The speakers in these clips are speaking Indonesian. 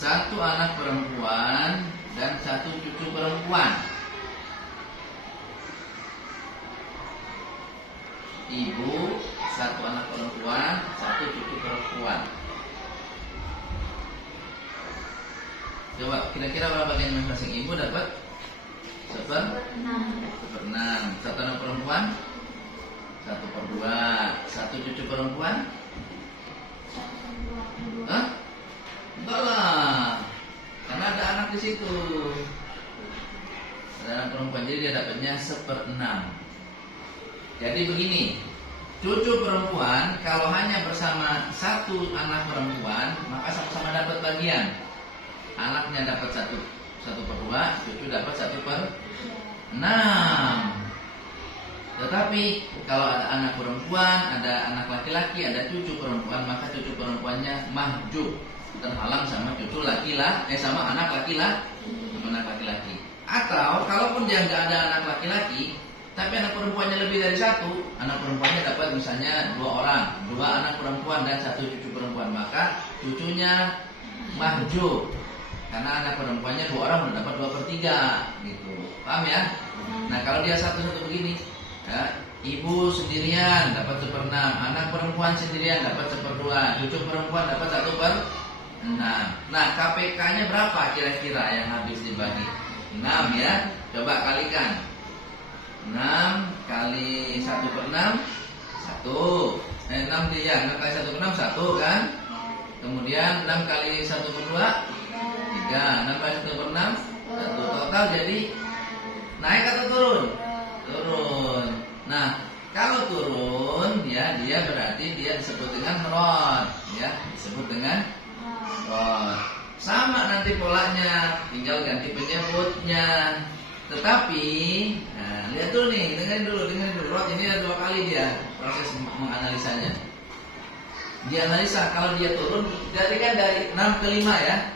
satu anak perempuan dan satu cucu perempuan. Ibu, satu anak perempuan, satu cucu perempuan. Coba kira-kira berapa bagian masing-masing? Ibu dapat seperenam. Satu anak perempuan 1/2. Satu cucu perempuan? Hah? Enggak lah, karena ada anak di situ. Ada anak perempuan, jadi dia dapatnya 1/6. Jadi begini, cucu perempuan kalau hanya bersama satu anak perempuan maka sama-sama dapat bagian. Anaknya dapat 1/2, cucu dapat 1/6. Tetapi kalau ada anak perempuan, ada anak laki-laki, ada cucu perempuan, maka cucu perempuannya mahjub, terhalang sama cucu laki-laki, sama anak laki-laki. Atau kalaupun dia nggak ada anak laki-laki, tapi anak perempuannya lebih dari satu, anak perempuannya dapat misalnya 2 orang, 2 anak perempuan dan 1 cucu perempuan, maka cucunya mahjub, karena anak perempuannya 2 orang udah dapat 2/3 gitu. Paham ya? Nah kalau dia satu-satu begini, ya, ibu sendirian dapat 1/6, anak perempuan sendirian dapat 1/2, cucu perempuan dapat 1/6. Nah KPK-nya berapa kira-kira yang habis dibagi? 6 ya. Coba kalikan. 6 kali 1/6 1. 6 dia 6 kali 1/6 1 kan? Kemudian 6 kali 1/2 3. 6 kali 1/6 1. Total jadi naik atau turun? Turun. Nah, kalau turun ya dia berarti dia disebut dengan rod, ya, disebut dengan rod. Sama nanti polanya, tinggal ganti penyebutnya. Tetapi, nah, lihat dulu nih, dengerin dulu. Rod ini ada 2 kali dia proses menganalisanya. Dianalisa kalau dia turun, jadi kan dari 6 ke 5 ya.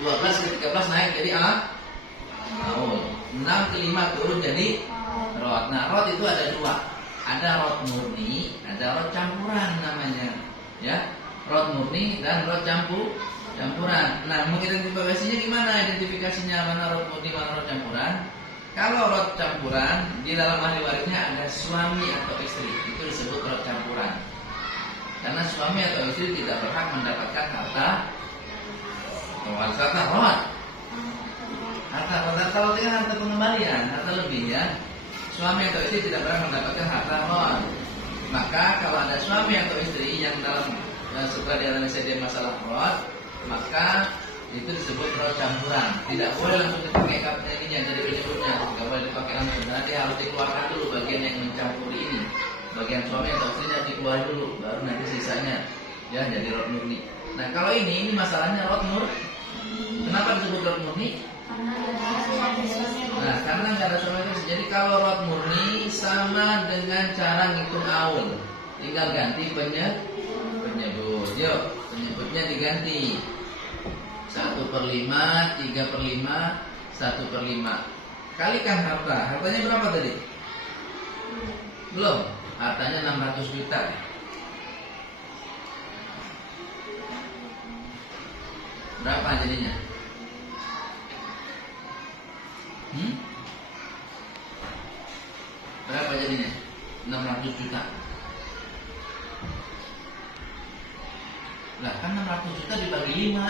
12 ke 13 naik jadi aul. 6 ke 5 turun jadi rod. Nah, rod itu ada 2. Ada rod murni, ada rod campuran namanya. Ya, rod murni dan rod campuran. Nah, mengidentifikasinya gimana? Identifikasinya mana rod murni, mana rod campuran? Kalau rod campuran, di dalam ahli warisnya ada suami atau istri. Itu disebut rod campuran. Karena suami atau istri tidak berhak mendapatkan harta rod. Harta kalau dengan harta pengembalian, harta lebih ya. Suami atau istri tidak berhak mendapatkan harta rod. Maka kalau ada suami atau istri yang dalam setelah dianalisa dia masalah rod, maka itu disebut rod campuran. Tidak boleh langsung dipakai ininya jadi penyebutnya. Tidak boleh dipakai langsung. Nanti harus dikeluarkan dulu bagian yang mencampuri ini. Bagian suami atau istrinya dikeluarkan dulu, baru nanti sisanya ya jadi rod murni. Nah kalau ini masalahnya rod murni. Kenapa disebut rod murni? Nah karena nggak ada suami istri. Jadi kalau rod murni sama dengan cara ngitung aul. Tinggal ganti penyebut. Yuk, penyebutnya diganti 1/5, 3/5, 1/5. Kalikan harta. Hartanya berapa tadi? Belum. Hartanya 600 juta. Berapa jadinya? Berapa jadinya? 600 juta. Lah kan 600 juta dibagi 5.